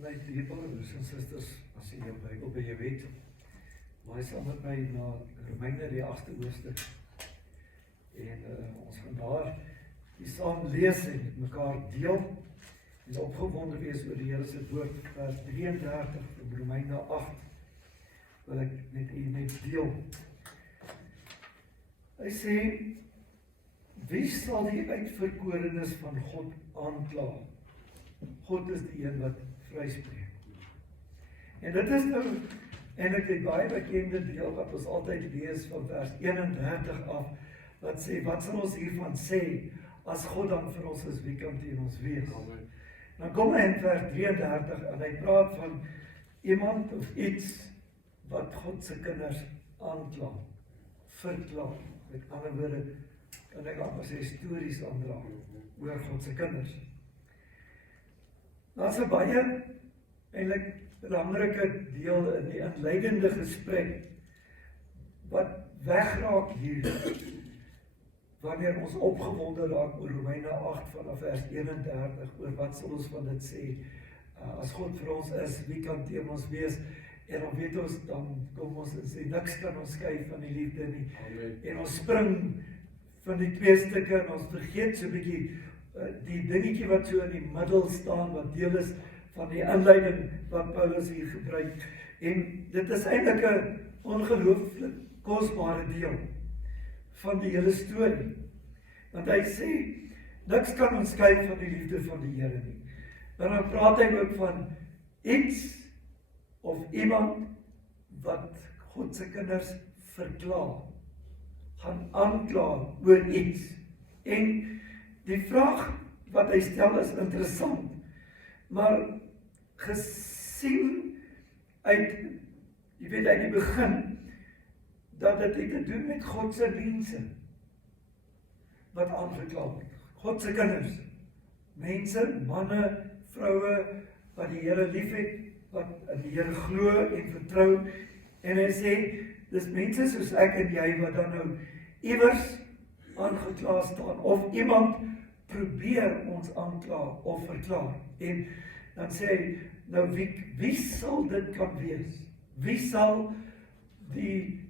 My dierbare broers en susters, as jy jou Bybel by jou het, maai saam met my na Romeine die 8de hoofstuk. En ons gaan daar die saam lees en met mekaar deel en opgewonde wees oor die Here se woord, vers 33 van Romeine 8, wil ek met u net deel. Hy sê, wie sal die uitverkorenes van God aankla? God is die een wat vryspreek. En dit is nou eintlik die baie bekende deel wat ons altyd lees van vers 31 af, wat sê, wat sal ons hiervan sê, as God dan vir ons is, wie kan teen ons wees? Amen. Dan kom hy in vers 33 en hy praat van iemand of iets wat God se kinders aankla, verkla. Met ander woorde, kan ek amper sê stories aandra oor God se kinders. Daar's 'n baie eintlik belangrike deel in die inleidende gesprek wat wegraak hier wanneer ons opgewonde raak oor Romeine 8 vanaf vers 31 oor wat sal ons van dit sê, as God vir ons is, wie kan teen ons wees? En dan weet ons, dan kom ons en sê, niks kan ons skei van die liefde nie. Amen. En ons spring van die twee stukke en ons vergeet so 'n bietjie die dingetjie wat so in die middel staan, wat deel is van die inleiding wat Paulus hier gebruik. En dit is eintlik 'n ongelooflik kosbare deel van die hele storie. Want hy sê, niks kan ons skei van die liefde van die Here nie. En dan praat hy ook van iets of iemand wat God se kinders verkla, gaan aankla oor iets. En die vraag wat hy stel is interessant, maar gesien uit die begin, dat dit het te doen met God se mense, wat aangekla word. God se kinders, mense, manne, vroue, wat die Here liefhet, wat in die Here glo en vertrou, en hy sê, dis mense soos ek en jy, wat dan nou iewers aangekla staan, of iemand probeer ons aankla of verklaar. En dan sê hy, nou wie sal dit kan wees? Wie sal die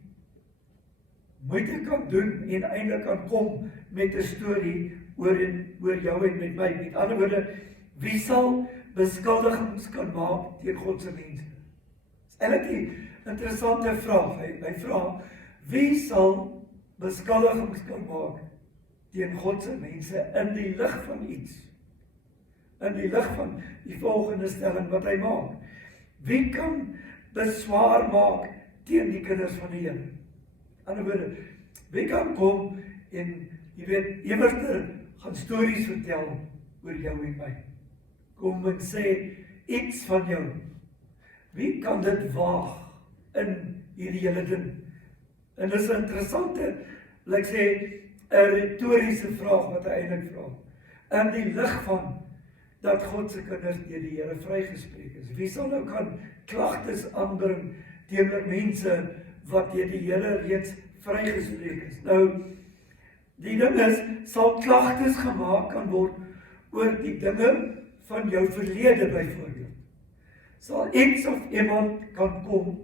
moeite kan doen en eintlik kan kom met 'n storie oor jou en met my? Met ander woorde, wie sal beskuldigings kan maak teen God se mense? Dis eintlik 'n interessante vraag. Hy vra, wie sal beskuldigings kan maak teen God se mense in die lig van iets? In die lig van die volgende stelling wat hy maak. Wie kan beswaar maak teen die kinders van die Here? In ander woorde, wie kan kom en, jy weet, ewer gaan stories vertel oor jou en my? Kom en sê iets van jou. Wie kan dit waag in hierdie hele ding? En dis 'n interessante, wil ek sê, 'n retoriese vraag wat hy eintlik vra. In die lig van dat God se kinders deur die Here vrygespreek is. Wie sal nou kan klagtes aanbring teenoor mense wat deur die Here reeds vrygespreek is? Nou, die ding is, sal klagtes gemaak kan word oor die dinge van jou verlede byvoorbeeld. Sal iets of iemand kan kom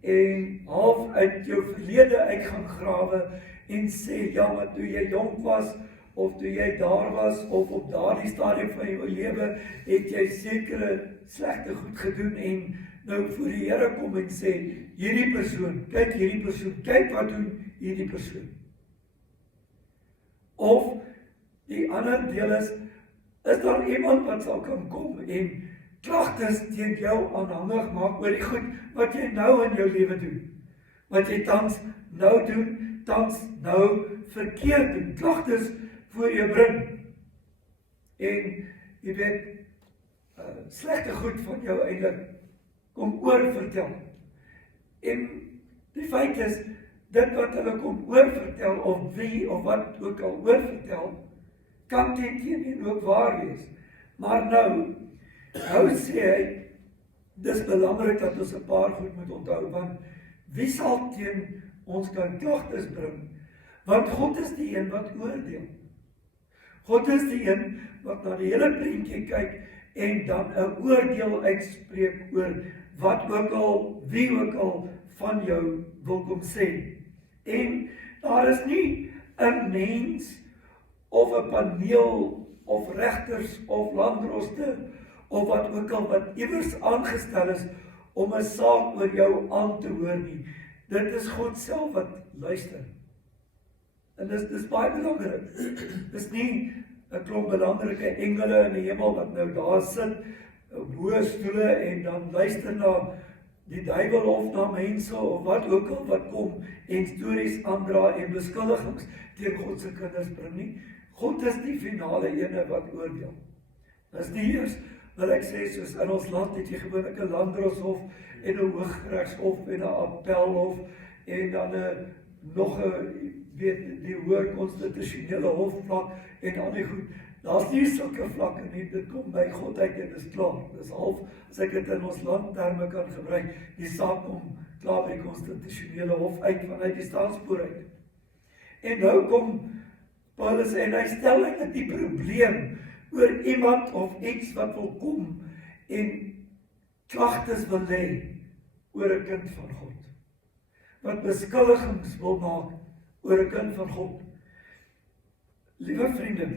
en half uit jou verlede uit gaan grawe en sê, ja, maar toe jy jonk was, of toe jy daar was, of op daardie stadium van jou lewe, het jy sekere slegte goed gedoen, en nou voor die Here kom en sê, hierdie persoon, kyk wat doen hierdie persoon. Of, die ander deel is daar iemand wat sal kan kom en klagtes teen jou aanhangig maak oor die goed wat jy nou in jou lewe doen, wat jy tans nou doen, tans nou verkeerd doen, klagtes voor jou bring, en jy weet, slegte goed van jou eintlik kom oorvertel. En die feit is, dit wat hulle kom oorvertel, of wie, of wat ook al oorvertel, kan teen ook waar wees. Maar nou sê hy, dis belangrik dat ons 'n paar goed moet onthou, want wie sal teen ons kan klagtes bring? Want God is die een wat oordeel. God is die een wat na die hele prentjie kyk en dan 'n oordeel uitspreek oor wat ook al, wie ook al van jou wil kom sê. En daar is nie 'n mens of 'n paneel of regters of landdroste of wat ook al wat iewers aangestel is om 'n saak oor jou aan te hoor nie. Dit is God self wat luister. En dis baie belangrik. Dis nie 'n klomp belangrike engele in die hemel wat nou daar sit, hoë stoele en dan luister na die duiwel of na mense of wat ook al wat kom en stories aandra en beskuldigings teen God se kinders bring nie. God is die finale ene wat oordeel. Dis nie eers, wil ek sê, soos in ons land het jy gewoonlik 'n landdroshof en 'n hooggeregshof en 'n appelhof en dan nog 'n die hoër konstitusionele hofvlak en al die goed. Daar's nie sulke vlakke nie, dit kom by God uit en dis klaar. Dis half, as ek dit in ons landterme kan gebruik, die saak kom klaar by die konstitusionele hof uit vanuit die staatspoor uit. En nou kom Paulus en hy stel eintlik die probleem oor iemand of iets wat wil kom en klagtes wil lê oor 'n kind van God. Wat beskuldigings wil maak oor 'n kind van God. Liewe vriende,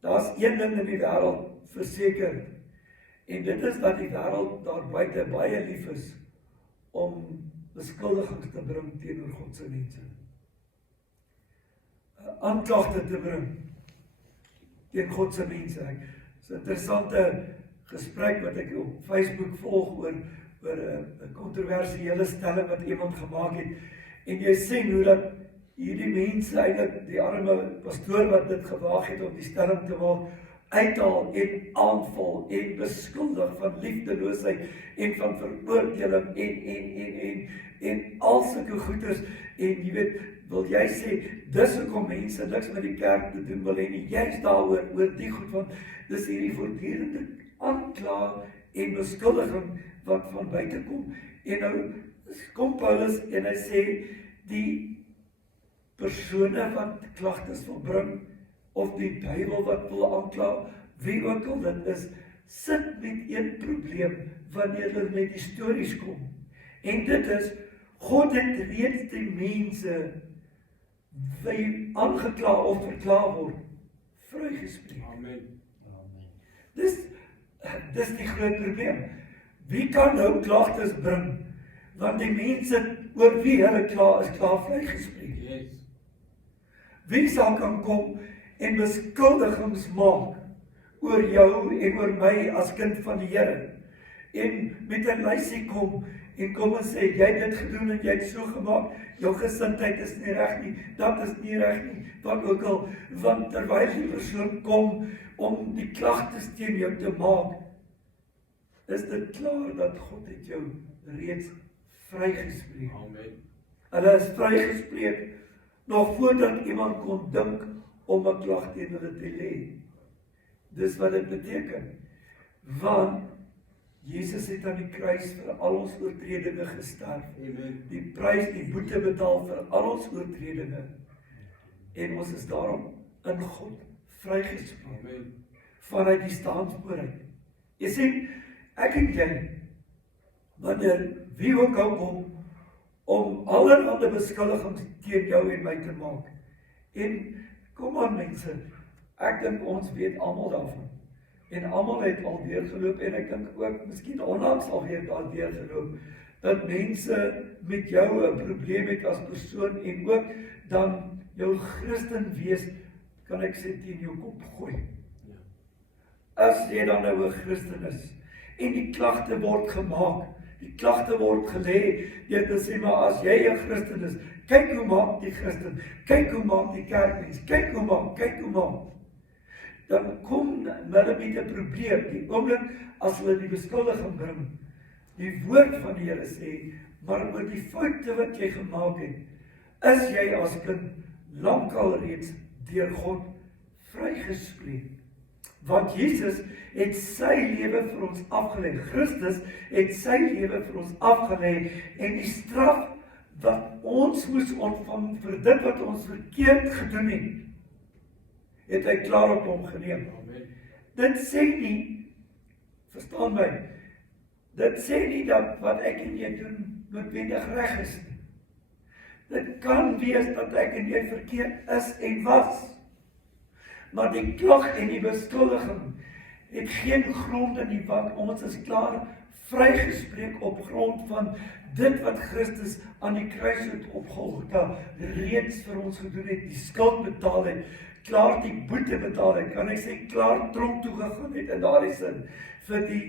daar's een ding in die wêreld verseker, en dit is dat die wêreld daar buite baie lief is om beskuldigings te bring teenoor God se mense. Aanklagte te bring teen God se mense. Dis 'n interessante gesprek wat ek op Facebook volg oor 'n kontroversiële stelling wat iemand gemaak het. En jy sien hoe dat hierdie mense eintlik die arme pastoor wat dit gewaag het om die stelling te maak, uithaal en aanval en beskuldig van liefdeloosheid en van veroordeling en al sulke goeders. En jy weet, wil jy sê, dis hoekom mense niks met die kerk te doen wil hê nie, juist daaroor, oor die goed, want dis hierdie voortdurende aankla en beskuldiging wat van buite kom. En nou kom Paulus en hy sê, die persone wat klagtes wil bring, of die duiwel wat wil aankla, wie ook al dit is, sit met een probleem wanneer hulle met die stories kom. En dit is, God het reeds die mense wie aangekla of verklaar word, vrygespreek. Amen. Dis die groot probleem. Wie kan nou klagtes bring? Want die mense oor wie hulle kla is klaar vrygespreek. Yes. Wie sal kan kom en beskuldigings maak oor jou en oor my as kind van die Here? En met 'n lysie kom en sê, jy het dit gedoen en jy het so gemaak, jou gesindheid is nie reg nie, dat is nie reg nie, wat ook al, want terwyl die persoon kom om die klagtes teen jou te maak, is dit klaar dat God het jou reeds vrygespreek. Amen. Hulle is vrygespreek nog voordat iemand kon dink om 'n klag teen hulle te lê. Dis wat dit beteken. Want Jesus het aan die kruis vir al ons oortredinge gesterf. Amen. Die prys, die boete betaal vir al ons oortredinge. En ons is daarom in God vrygespreek. Amen. Vanuit die staanspoor uit. Jy sien, ek en jy, wanneer wie ook al kom om allerhande beskuldigings teen jou en my te maak. En kom aan mense, ek dink ons weet almal daarvan. En almal het al deurgeloop en ek dink ook miskien onlangs alweer daar deurgeloop dat mense met jou 'n probleem het as persoon en ook dan jou Christen wees, kan ek sê, teen jou kop gooi. Ja. As jy dan nou 'n Christen is en die klagte word gemaak, die klagte word gelê, deur te sê, maar as jy 'n Christen is, kyk hoe maak die Christen, kyk hoe maak die kerkmens, kyk hoe maak. Dan kom hulle met 'n probleem, die oomblik as hulle die beskuldiging bring. Die woord van die Here sê, maar oor die foute wat jy gemaak het, is jy as kind lankal reeds deur God vrygespreek. Want Jesus het sy lewe vir ons afgelê. Christus het sy lewe vir ons afgelê en die straf wat ons moes ontvang vir dit wat ons verkeerd gedoen het hy klaar op hom geneem. Amen. dit sê nie, verstaan my, dit sê nie dat wat ek en jy doen noodwendig reg is nie. Dit kan wees dat ek en jy verkeerd is en was. Maar die klag en die beskuldiging het geen gronde nie, want ons is klaar vrygespreek op grond van dit wat Christus aan die kruishout op Golgotha reeds vir ons gedoen het, die skuld betaal het, klaar die boete betaal het, kan ek sê klaar tronk toe gegaan het in daardie sin, vir die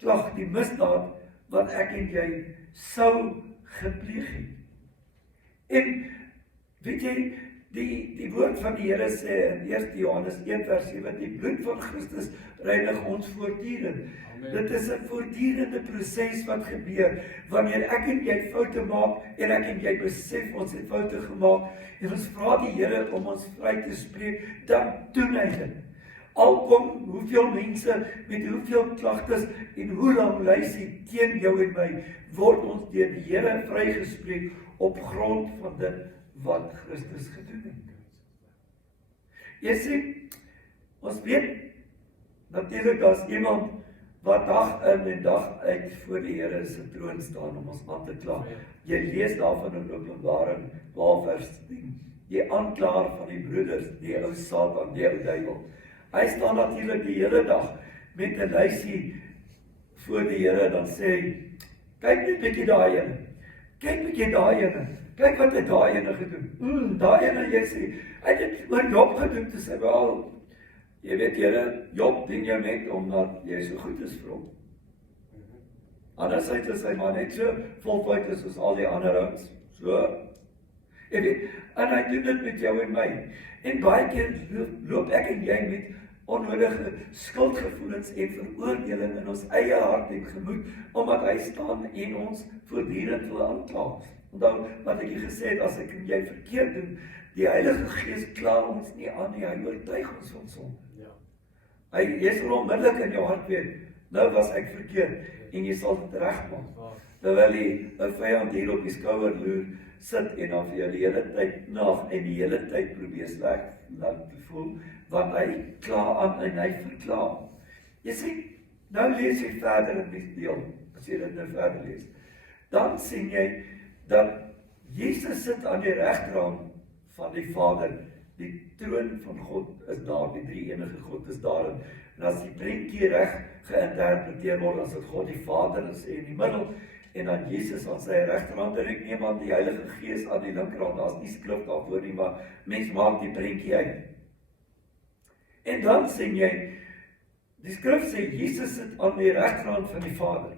klag, die misdaad wat ek en jy sou gepleeg het. En weet jy, die woord van die Here sê in 1 Johannes 1 vers 7, die bloed van Christus reinig ons voortdurend. Dit is 'n voortdurende proses wat gebeur, wanneer ek en jy foute maak, en ek en jy besef ons het foute gemaak, en ons vra die Here om ons vry te spreek, dan doen hy dit. Al kom hoeveel mense met hoeveel klagtes en hoe lang lysie teen jou en my, word ons deur die Here vrygespreek op grond van dit wat Christus gedoen het. Jy sien, ons weet natuurlik daar's iemand wat dag in en dag uit voor die Here se troon staan om ons aan te kla. Jy lees daarvan in Openbaring 12 vers 10. Die aanklaer van die broeders, die ou Satan, die ou duiwel. Hy staan natuurlik die hele dag met 'n lysie voor die Here, dan sê hy, kyk net bietjie daai ene. Kyk bietjie daai ene. Kyk wat het daai ene gedoen. Daai ene, jy sê, hy het dit oor Job gedoen, te sê, wel, jy weet Here, Job dien jou net omdat jy so goed is vir hom. Andersheid is hy maar net so volfout is soos al die ander ouens. So, jy weet, en hy doen dit met jou en my. En baie keer loop ek en jy met onnodige skuldgevoelens en veroordeling in ons eie hart en gemoed, omdat hy staan en ons voortdurend wil aankla. Onthou wat ek gesê het, as ek en jy verkeerd doen, die Heilige Gees kla ons nie aan nie, hy oortuig ons van sonde. Jy sal onmiddellik in jou hart weet, nou was ek verkeerd, en jy sal dit regmaak. Terwyl die vyand hier op die skouer loer, sit en dan vir jou die hele tyd nag en die hele tyd probeer sleg laat voel, want hy kla aan en hy verklaar. Jy sien, nou lees jy verder in die deel, as jy dit nou verder lees, dan sien jy dat Jesus sit aan die regterhand van die Vader, die troon van God is daar, die drie enige God is daarin, en as die prentjie reg geïnterpreteer word, as dit God die Vader is in die middel, en dan Jesus aan sy regterhand, en ek neem aan die Heilige Gees aan die linkerhand, daar is nie skrif daarvoor nie, maar mens maak die prentjie uit. En dan sien jy, die skrif sê, Jesus sit aan die regterhand van die Vader,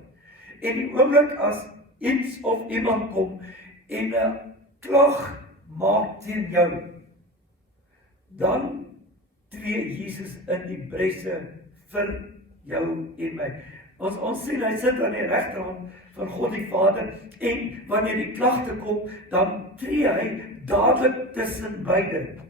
en die oomblik as iets of iemand kom, en 'n klag maak teen jou, dan tree Jesus in die bresse vir jou en my. Ons sien, hy sit aan die regterhand van God die Vader, en wanneer die klagte kom, dan tree hy dadelik tussen beide.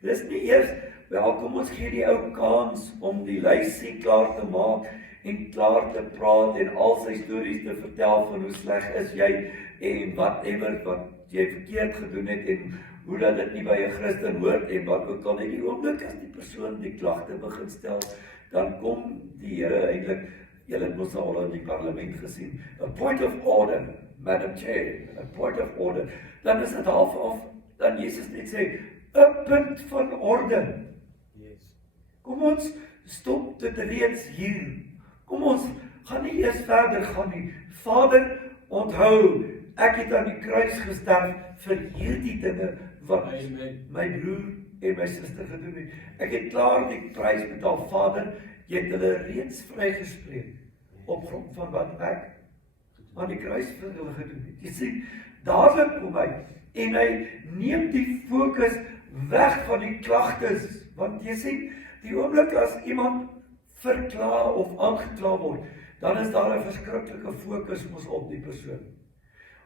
Dis nie eers, wel, kom ons gee die ou kans om die lysie klaar te maak, en klaar te praat, en al sy stories te vertel van hoe sleg is jy, en whatever wat jy verkeerd gedoen het, en hoe dat dit nie by 'n Christen hoort, en wat ook al net die oomblik as die persoon die klagte begin stel, dan kom die Here eintlik, julle het mos al in die parlement gesien, a point of order, Madam Chair, a point of order, dan is dit half of, dan Jesus net sê, 'n punt van orde. Kom ons stop dit reeds hier. Kom ons gaan nie eers verder gaan nie. Vader, onthou, ek het aan die kruis gesterf vir hierdie dinge wat my broer en my suster gedoen het. Ek het klaar die prys betaal. Vader, jy het hulle reeds vrygespreek op grond van wat ek aan die kruis vir hulle gedoen het. Jy sien, dadelik kom hy en hy neem die fokus weg van die klagtes, want jy sien, die oomblik as iemand verkla of aangekla word, dan is daar 'n verskriklike fokus mos op die persoon.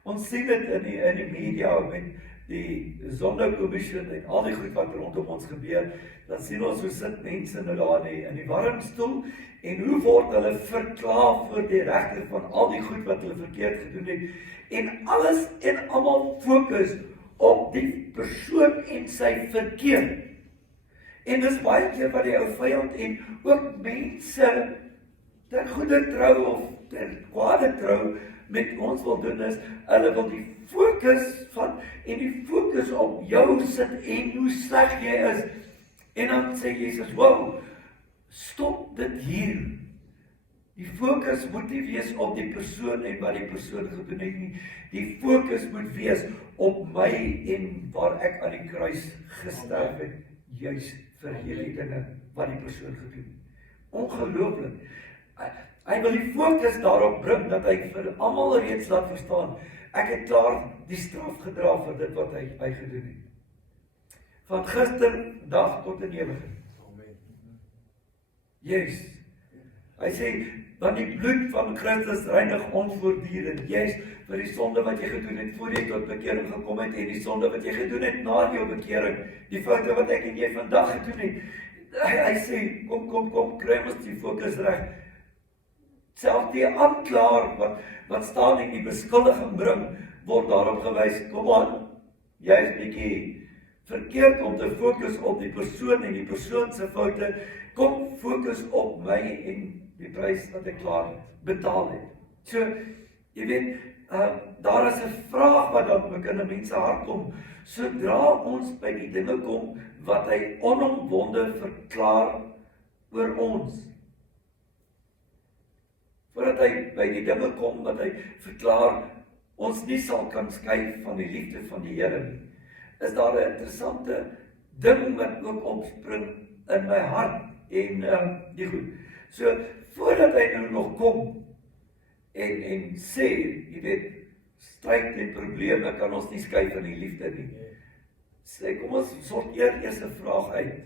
Ons sien dit in die media met die Sonderkommissie en al die goed wat rondom ons gebeur, dan sien ons hoe sit mense nou daar in die warm stoel en hoe word hulle verkla voor die regter van al die goed wat hulle verkeerd gedoen het, en alles en almal fokus op die persoon en sy verkeerd. En dis baie keer wat die ou vyand en ook mense ter goeie trou of ter kwade trou met ons wil doen is, hulle wil die fokus van en die fokus op jou sit en hoe sleg jy is. En dan sê Jesus, wow, stop dit hier. Die fokus moet nie wees op die persoon en wat die persoon gedoen het nie. Die fokus moet wees op my en waar ek aan die kruis gesterf het, juis vir hierdie dinge wat die persoon gedoen het. Ongelooflik. Hy wil die fokus daarop bring dat hy vir almal reeds laat verstaan, ek het klaar die straf gedra vir dit wat hy gedoen het. Van gisterdag tot in ewigheid. Juis. Hy sê, want die bloed van Christus reinig ons voortdurend, juis vir die sonde wat jy gedoen het voor jy tot bekering gekom het en die sonde wat jy gedoen het na jou bekering, die foute wat ek en jy vandag gedoen het. Hy sê, kom, kry ons die fokus reg. Selfs die aanklaer wat staan en die beskuldiging bring, word daarop gewys, kom aan, jy is bietjie verkeerd om te fokus op die persoon en die persoon se foute, kom fokus op my en die prys wat ek klaar betaal het. So, jy weet, daar is 'n vraag wat dan in 'n mens se hart kom, sodra ons by die dinge kom wat hy onomwonde verklaar oor ons. Voordat hy by die dinge kom wat hy verklaar, ons nie sal kan skei van die liefde van die Here nie, is daar 'n interessante ding wat ook opspring in my hart en die goed. So, voordat hy nou nog kom en sê, jy weet, stryd en probleme kan ons nie skei van die liefde nie. Sê, kom ons sorteer eers 'n vraag uit.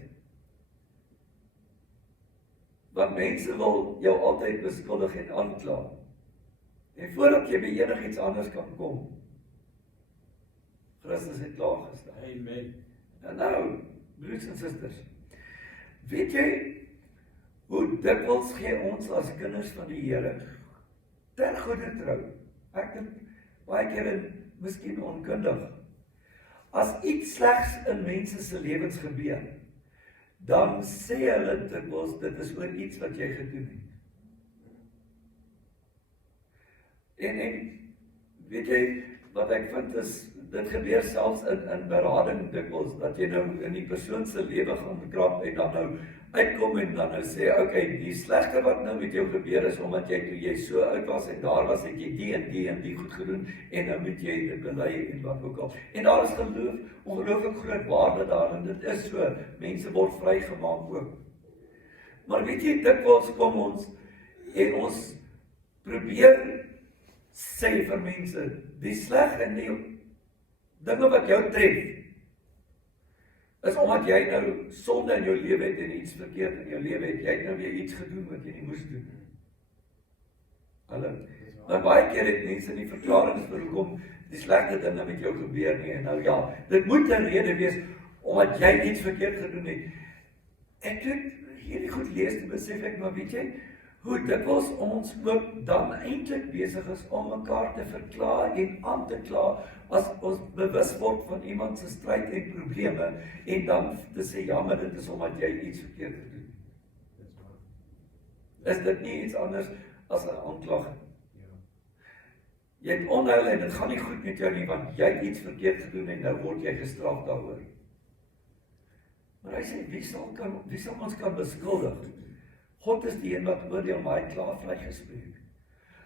Want mense wil jou altyd beskuldig en aankla. En voordat jy by enigiets anders kan kom, Christus het klaar gestaan. Amen. En nou, broers en susters, weet jy hoe dikwels gee ons as kinders van die Here ter goeie trou? Ek dink baie keer miskien onkundig. As iets slegs in mense se lewens gebeur, dan sê hulle dikwels dit is oor iets wat jy gedoen het. En weet jy wat ek vind is, dit gebeur selfs in berading dikwels, dat jy nou in die persoon se lewe gaan krap en dan nou uitkom en dan nou sê, okay, die slegste wat nou met jou gebeur is, omdat jy toe jy so oud was en daar was, het jy die en die goed gedoen, en nou moet jy dit bely en wat ook al. En daar is geloof, ongelooflik groot waarde daarin, dit is so, mense word vrygemaak ook. Maar weet jy, dikwels kom ons, en ons probeer sê vir mense, die sleg en die dinge wat jou tref, is omdat jy nou sonde in jou lewe het en iets verkeerd in jou lewe het, jy het nou weer iets gedoen wat jy nie moes doen. Hallo. Maar baie keer het mense nie verklaring vir hoekom die slegte dinge met jou gebeur nie, en nou ja, dit moet 'n rede wees, omdat jy iets verkeerd gedoen het. Ek het hierdie goed lees, en besef ek, maar weet jy, hoe dikwels ons ook dan eintlik besig is om mekaar te verklaar en aan te kla, as ons bewus word van iemand se stryd en probleme, en dan te sê, ja, maar dit is omdat jy iets verkeerd gedoen het. Is dit nie iets anders as 'n aanklag? Jy het onheil en dit gaan nie goed met jou nie, want jy het iets verkeerd gedoen en nou word jy gestraf daaroor. Maar hy sê, wie sal ons kan beskuldig? God is die een wat oordeel, maar hy het klaar vrygespreek.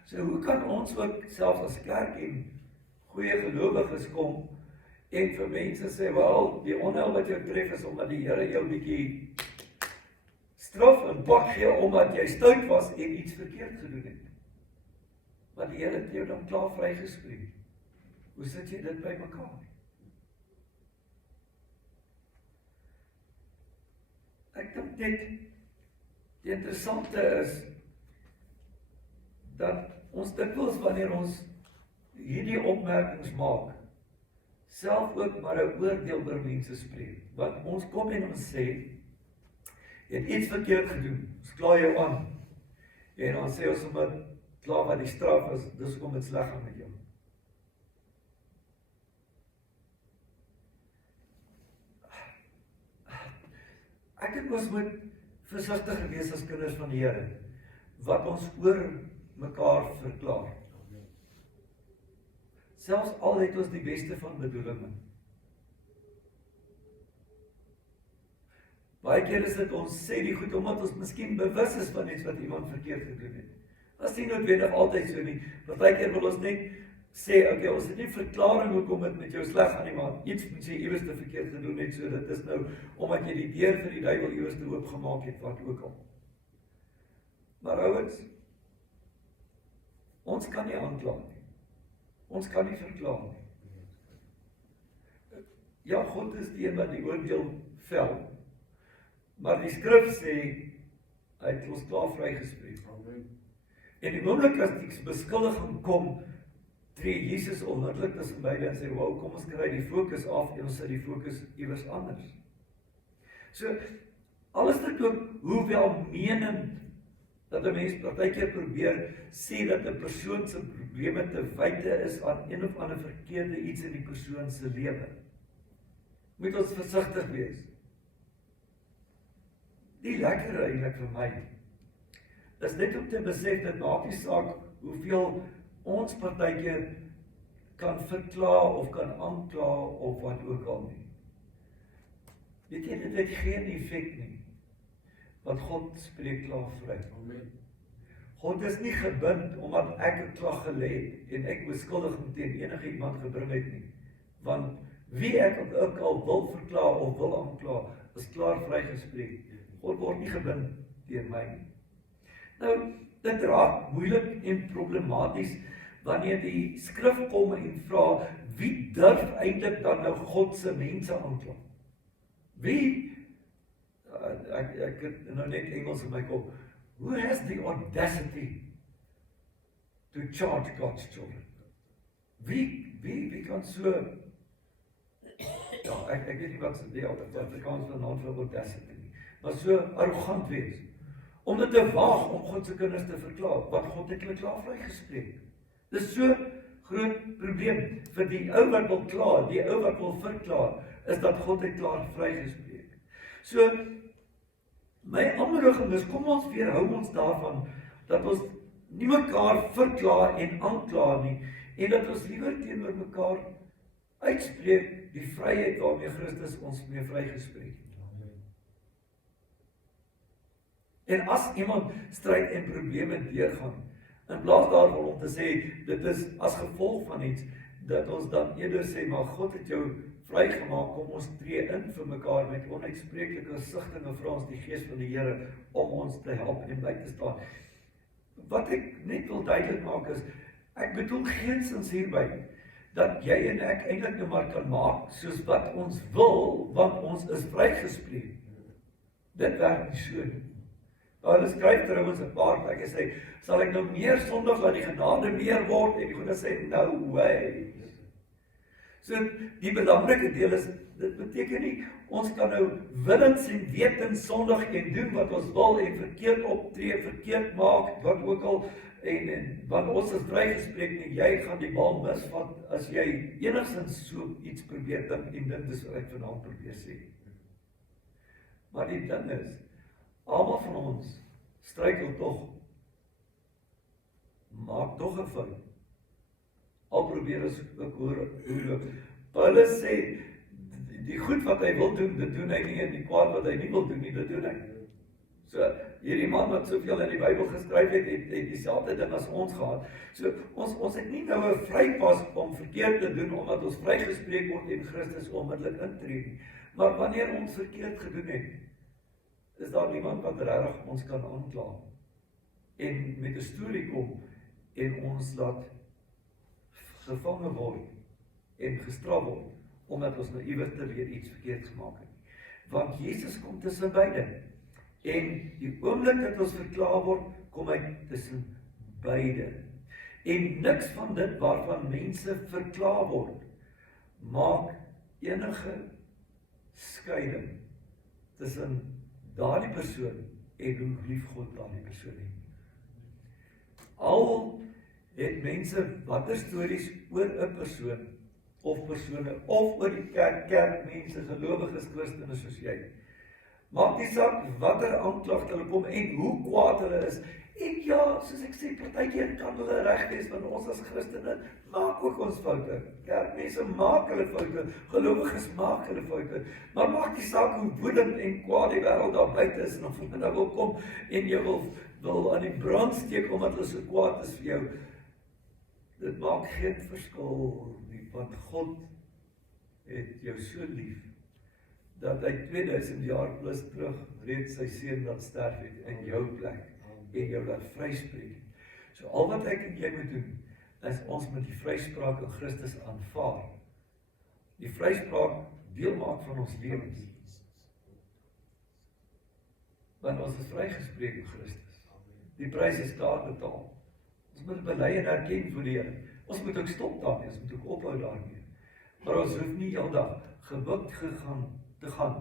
So hoe kan ons ook selfs as kerk en goeie gelowiges kom en vir mense sê, wel, die onheil wat jou tref is omdat die Here jou bietjie straf en pak gee omdat jy stout was en iets verkeerd gedoen het. Maar die Here het jou dan klaar vrygespreek. Hoe sit jy dit by mekaar? Ek dink net die interessante is dat ons dikwels wanneer ons hierdie opmerkings maak, self ook maar 'n oordeel oor mense spreek. Want ons kom en ons sê, jy het iets verkeerd gedoen, ons kla jou aan. En ons sê ons omdat klaar wat die straf is, dis kom dit sleg gaan met jou. Ek dink ons moet versigtiger wees as kinders van die Here, wat ons oor mekaar verklaar. Selfs al het ons die beste van bedoelinge. Baie keer is dit ons sê die goed, omdat ons miskien bewus is van iets wat iemand verkeerd gedoen het. Dat is nie noodwendig altyd so nie. Baie keer wil ons net sê, okay, ons het nie verklaring hoekom dit met jou sleg gaan nie, maar iets moet jy iewers te verkeerd gedoen het, so dit is nou, omdat jy die deur vir die duiwel iewers te oopgemaak het, wat ook al. Maar ouens, ons kan nie aankla nie. Ons kan nie verklaar nie. Ja, God is die een wat die oordeel vel. Maar die skrif sê, hy het ons klaar vrygespreek. En die oomblik as die beskuldiging kom, tree Jesus onmiddellik tussen beide en sê, wow, kom ons kry die fokus af en ons sit die fokus iewers anders. So, alles dit ook, hoe welmenend dat 'n mens partykeer probeer sê dat 'n persoon se probleme te wyte is aan een of ander verkeerde iets in die persoon se lewe. Moet ons versigtig wees. Die lekker eintlik vir my is net om te besef dat maak nie saak hoeveel ons partykeer kan verklaar of kan aankla of wat ook al nie. Weet jy, dit het geen effek nie. Want God spreek klaar vry. Amen. God is nie gebind omdat ek 'n klag gelê het en ek beskuldiging teen enige iemand gebring het nie. Want wie ek ook al wil verklaar of wil aankla, is klaar vrygespreek. God word nie gebind teen my nie. Nou, dit raak moeilik en problematies wanneer die skrif kom en vra, wie durf eintlik dan nou God se mense aankla? Wie ek het nou net Engels in my kop. Who has the audacity to charge God's children? Wie kan so, ja, ek weet nie wat die Afrikaanse naam vir audacity nie, maar so arrogant wees, om dit te waag om God se kinders te verklaar, want God het hulle klaar vrygespreek. Dis so groot probleem vir die ou wat wil klaar, die ou wat wil verklaar, is dat God het klaar vrygespreek. So, my aanmoediging is, kom ons weerhou ons daarvan, dat ons nie mekaar verklaar en aanklaar nie, en dat ons liewer teenoor mekaar uitspreek die vryheid waarmee Christus ons mee vrygespreek. En as iemand stryd en probleme deurgaan, in plaas daarvan om te sê, dit is as gevolg van iets, dat ons dan eerder sê, maar God het jou vrygemaak, kom ons tree in vir mekaar met onuitspreeklike sigtinge, vra ons die Gees van die Here om ons te help en by te staan. Wat ek net wil duidelik maak is, ek bedoel geensins hierby, dat jy en ek eintlik nou maar kan maak soos wat ons wil, want ons is vrygespreek. Dit werk nie so nie. Hulle skryf trouwens 'n paar plekke sê, sal ek nou meer sondig laat die genade meer word, en die goeie sê, no way. So, die belangrike deel is, dit beteken nie, ons kan nou willens en wetens sondig en doen wat ons wil, en verkeerd optree, verkeerd maak, wat ook al, en want ons is vrygespreek nie, jy gaan die bal misvat, as jy enigstens so iets probeer dink, en dit is wat ek vanaand probeer sê. Maar die ding is, almal van ons struikel tog, maak tog 'n fout. Al probeer ons ook hoor, Paulus sê, die goed wat hy wil doen, dit doen hy nie, en die kwaad wat hy nie wil doen nie, dit doen hy. So, hierdie man wat soveel in die Bybel geskryf het dieselfde ding as ons gehad. So, ons het nie nou 'n vrypas om verkeerd te doen, omdat ons vrygespreek word en Christus onmiddellik intree nie. Maar wanneer ons verkeerd gedoen het, is daar niemand wat regtig ons kan aankla en met 'n storie kom en ons laat gevange word en gestraf word, omdat ons nou iewers te weer iets verkeerd gemaak het. Want Jesus kom tussen beide. En die oomblik dat ons verklaar word, kom hy tussen beide. En niks van dit waarvan mense verklaar word, maak enige skeiding tussen daardie persoon en hoe lief God daardie persoon het. Al het mense watter stories oor 'n persoon of persone of oor die kerkmense, gelowiges, Christene soos jy. Maak nie saak watter aanklag hulle kom en hoe kwaad hulle is. En ja, soos ek sê, partykeer kan hulle reg wees, want ons as Christene maak ook ons foute. Kerkmense maak hulle foute, gelowiges maak hulle foute, maar maak nie saak hoe woedend en kwaad die wêreld daar buite is, en of hulle nou wil kom en jy wil aan die brand steek omdat hulle so kwaad is vir jou. Dit maak geen verskil nie, want God het jou so lief, dat hy 2000 jaar plus terug reeds sy seun laat sterf het in jou plek, en jou laat vryspreek. So al wat ek en jy moet doen, is ons met die vryspraak in Christus aanvaar. Die vryspraak deel maak van ons lewens. Want ons is vrygespreek in Christus. Die prys is daar betaal. Ons moet bely en erken vir die Here. Ons moet ook stop daarmee, ons moet ook ophou daarmee. Maar ons hoef nie heeldag gebukt te gaan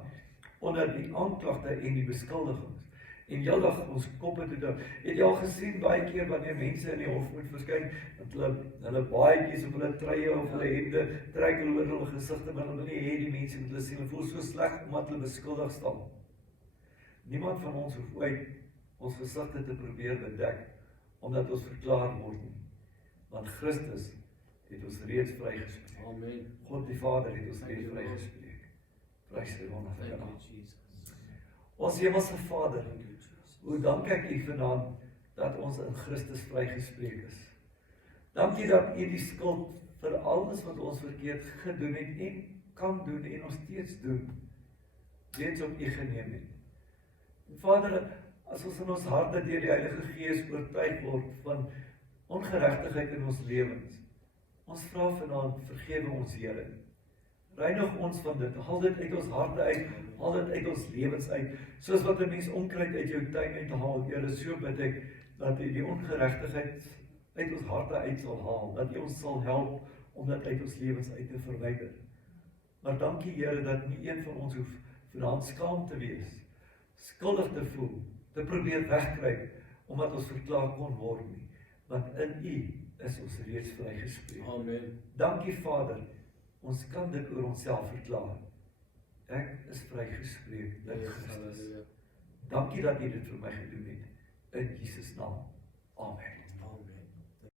onder die aanklagte en die beskuldigings. En heeldag ons koppe te doen. Het jy al gesien baie keer wanneer mense in die hof moet verskyn, dat hulle baadjies of hulle truie of hulle hemde trek hulle oor hulle gesigte, maar hulle wil nie hê die mense moet hulle sien, hulle voel so sleg omdat hulle beskuldig staan. Niemand van ons hoef ooit ons gesigte te probeer bedek, omdat ons verklaar word nie. Want Christus het ons reeds vrygespreek. Amen. God die Vader het ons reeds vrygespreek. Prys sy wonderlike naam. Ons hemelse Vader, hoe dank ek U vanaand dat ons in Christus vrygespreek is. Dankie dat U die skuld vir alles wat ons verkeerd gedoen het en kan doen en nog steeds doen, reeds op U geneem het. En Vader, as ons in ons harte deur die Heilige Gees oortuig word van ongeregtigheid in ons lewens, ons vra vanaand, vergewe ons Here. Reinig ons van dit, haal dit uit ons harte uit, haal dit uit ons lewens uit, soos wat 'n mens onkruid uit jou tuin uit haal, Here, so bid ek, dat U die ongeregtigheid uit ons harte uit sal haal, dat U ons sal help om dit uit ons lewens uit te verwyder. Maar dankie Here, dat nie een van ons hoef vanaand skaam te wees, skuldig te voel, te probeer wegkry, omdat ons verklaar kon word nie, want in U is ons reeds vrygespreek. Amen. Dankie Vader, ons kan dit oor onsself verklaar. Ek is vrygespreek in Christus. Dankie dat U dit vir my gedoen het. In Jesus naam. Amen. Amen.